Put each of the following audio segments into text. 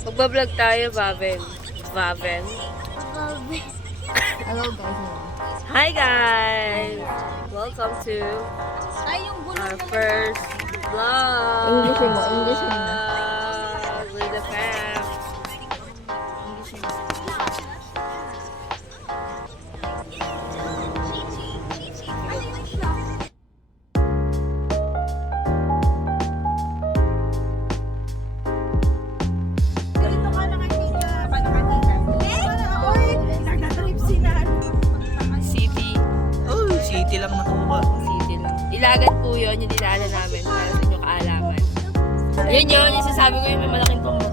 Magbablog tayo, Baben. Baben. Hello guys. Hi guys! Welcome to our first vlog. Englishin mo na. With the fam. City. Oh, city lang nakuha. City lang. Ilagan po yun, yung dinaanan namin para sa inyong kaalaman. Ayun yun, yung sasabi ko yung may malaking tumbo.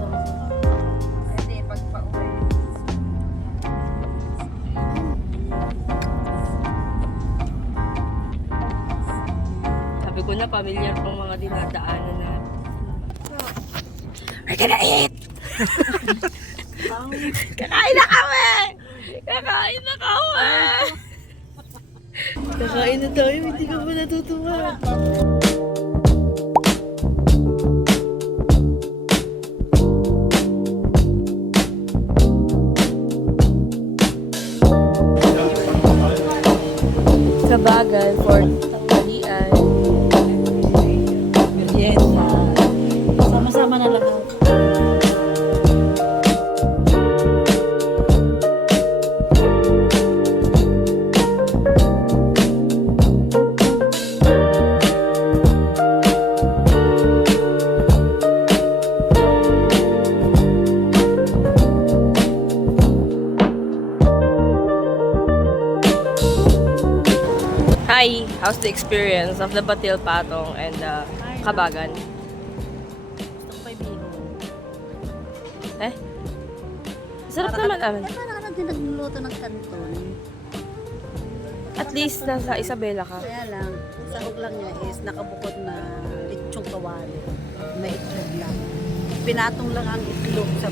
Sabi ko na, familiar pong mga dinadaanan na. We're gonna eat! Kakain na kami! Kakain na kami! Kakain na tayo, hindi ka ba natutuwa? Kabagan for tanghalian. Merienda. Sama-sama na lang. Hi! How's the experience of the Batil Patong and Kabagan? Gusto ko kay Bino. Eh? Sarap naman amin. Parang ka din nagluluto ng kanton. At least nasa Isabela ka. Kaya lang, sahog lang niya is nakabukod na lechong kawali. May itlog lang. Pinatong lang ang itlog sa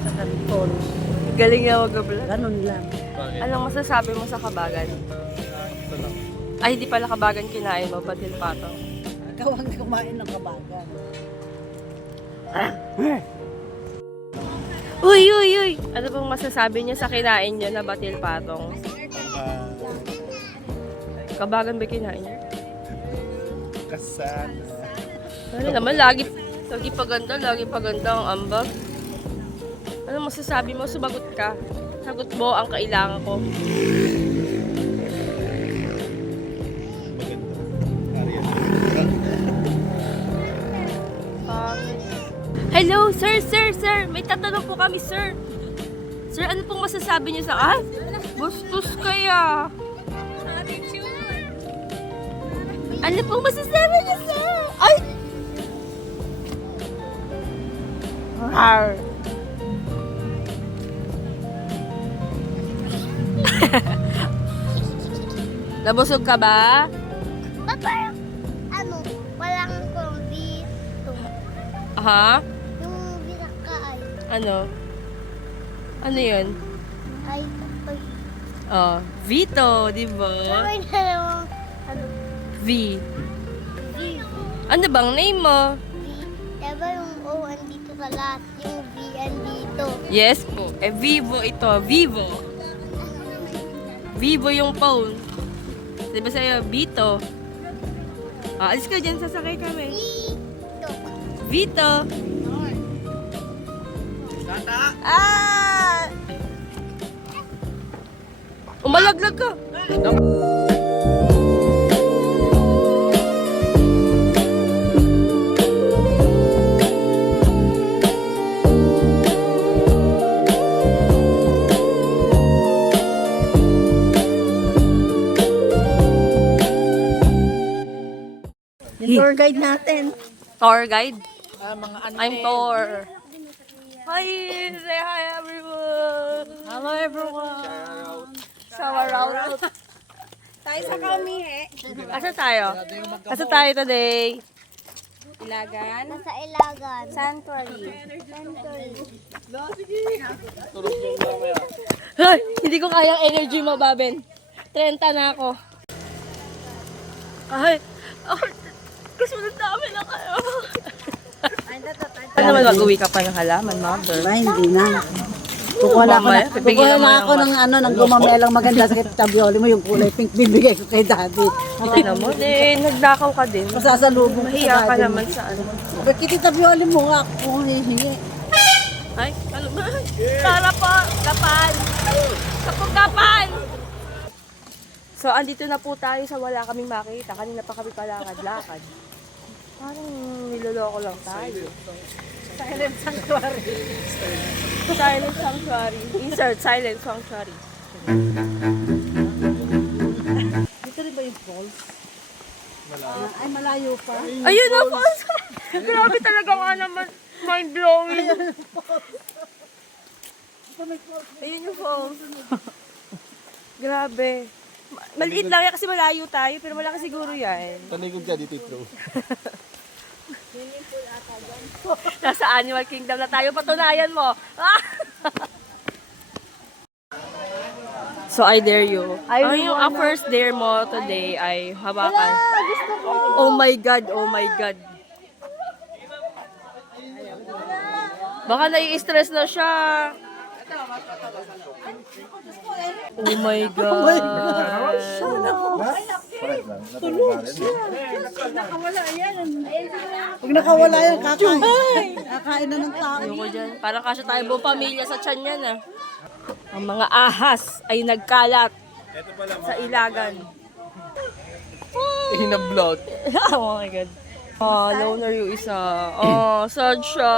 sa kanton. Galing na mag-vlog. Ganun lang. Anong masasabi mo sa Kabagan? Ay, hindi pala Kabagan kinain mo, Batil Patong. Ikaw ang kumain ng kabagan. Uy, uy, uy! Ano bang masasabi niyo sa kinain niyo na Batil Patong? Kabagan ba kinain niyo? Kasana. Ano naman, lagi paganda ang ambag. Ano masasabi mo? Sumagot ka. Sagot mo ang kailangan ko. Hello, sir! May tatanong po kami, sir. Sir, ano pong masasabi niyo sa... Ay! Bastos kaya! Ano pong masasabi niyo, sir? Ay! Rar! Nabusog ka ba? Parang, walang dito. Aha? Yung binakaay. Ano? Ano yun? Ay, Oh, Vito, di ba? may dalawang, V. V. Ano bang name mo? V. Diba yung O andito sa lahat, yung V andito. Yes po. Eh, Vivo ito. Vivo. Vivo yung phone. Di ba sa'yo? Vito. Ah, alis ka dyan. Sasakay kami. Dito. Vito. Ah! Umalaglag ka. Yung tour guide natin. Tour guide. Mga ano I'm Thor. Hi! Say hi everyone! Hello everyone. Shower out. Tayo sa kami Asa tayo? Asa tayo today? Ilagan. Nasa Ilagan. Sanctuary. Ay! Hindi ko kayang energy mo, Baben. 30 na ako. Ay! Oh, kasunod namin na kayo. Ay, Ano naman mag-uwi ka pa ng halaman, mother? Ba, hindi na. Kukuha na ako, Mamaya, pipigilan mo ako yung ng gumamelang maganda sa tabioli mo, yung kulay pink, bibigay ko kay daddy. Tignan mo, nagdakaw ka din. Masasalubong ko Mahiya sa ka daddy. naman sa ano. Bakit tabioli mo nga ako hihingi? Ay, ano ba? Tara po, kapan! Kapag-kapan! So, andito na po tayo sa wala kaming makita. Kanina pa kami palakad-lakad. Parang niloloko lang tayo. Silent sanctuary. Silent Sanctuary. Insert Silent Sanctuary. Dito rin ba yung falls? Ay, malayo pa. Ayun na po! Grabe talaga nga naman. Mind-blowing. Ayun yung falls. Grabe. Maliit lang yan kasi malayo tayo, pero malaki siguro yan. Taligod ka dito, bro. Nasa Animal Kingdom na tayo, patunayan mo. Ah! So, I dare you. Ang first dare mo today ay hawakan. Oh my God, oh my God. Baka nai-stress na siya. Oh my God. Pag nakawala yan, kakain. Kakain na ng tao. Ayoko dyan. Parang kasya tayo buong pamilya sa tiyan yan ah. Ang mga ahas ay nagkalat sa ilagan. Hinablot. Oh my God. Oh, loner yung isa. Oh, sad siya.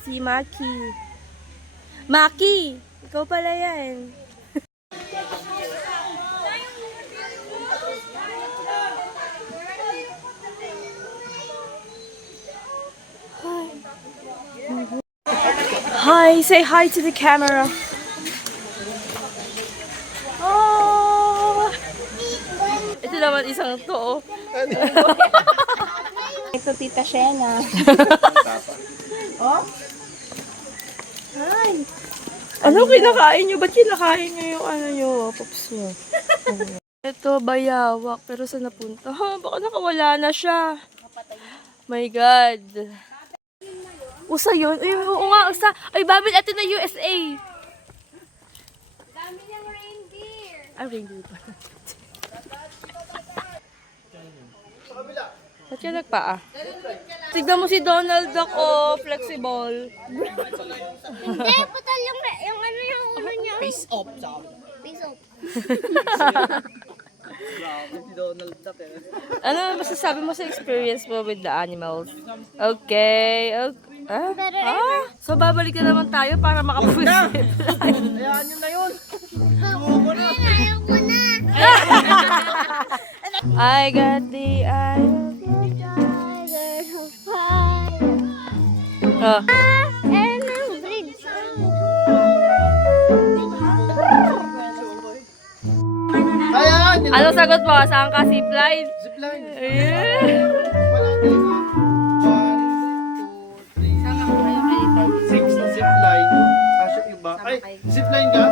Si Maki. Maki! Ikaw pala yan. Hi, say hi to the camera. Oh. Ito naman isang to. Ito, Tita Shena. Ano kinakain nyo? Ba't kinakain nyo yung ano nyo, pops nyo? Ito, bayawak. Pero saan napunta? Ha, baka nakawala na siya. My God. Usa yun? Ay, oo nga, usa. Ay, Babel, ito na USA. Dami niyang reindeer. Ah, reindeer pa. Ba't siya nagpaa? Tignan mo si Donald Duck, oh, flexible. Hindi, putal yung ano yung ulo niya. Face off, sabi. Face off. Si Donald Duck eh. Ano masasabi mo sa experience mo with the animals? Okay, okay. Ah? Ah? So, babalik na naman tayo para makapusit. Hayaan nyo na yun. Ayoko na. I got the eye. Tiger of fire. Oh. And the bridge. Hayaan nyo. Ano sagot mo? Saan ka? Zipline? Zipline. Yeah. Wala tayo nga. 1, 2, 3. 6 na zipline. Kasya iba. Ay, zipline ka?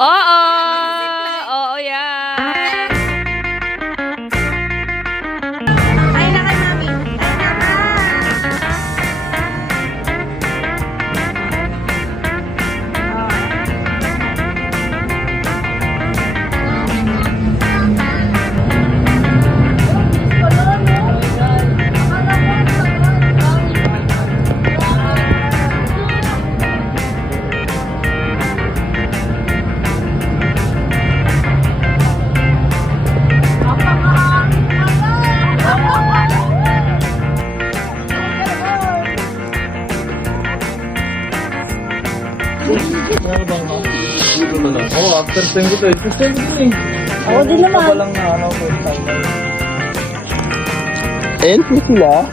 Oo! Oo yan! Oo, after 10 ko tayo. First time ko din eh. Ako din naman. Walang na ano, first time tayo. And sila?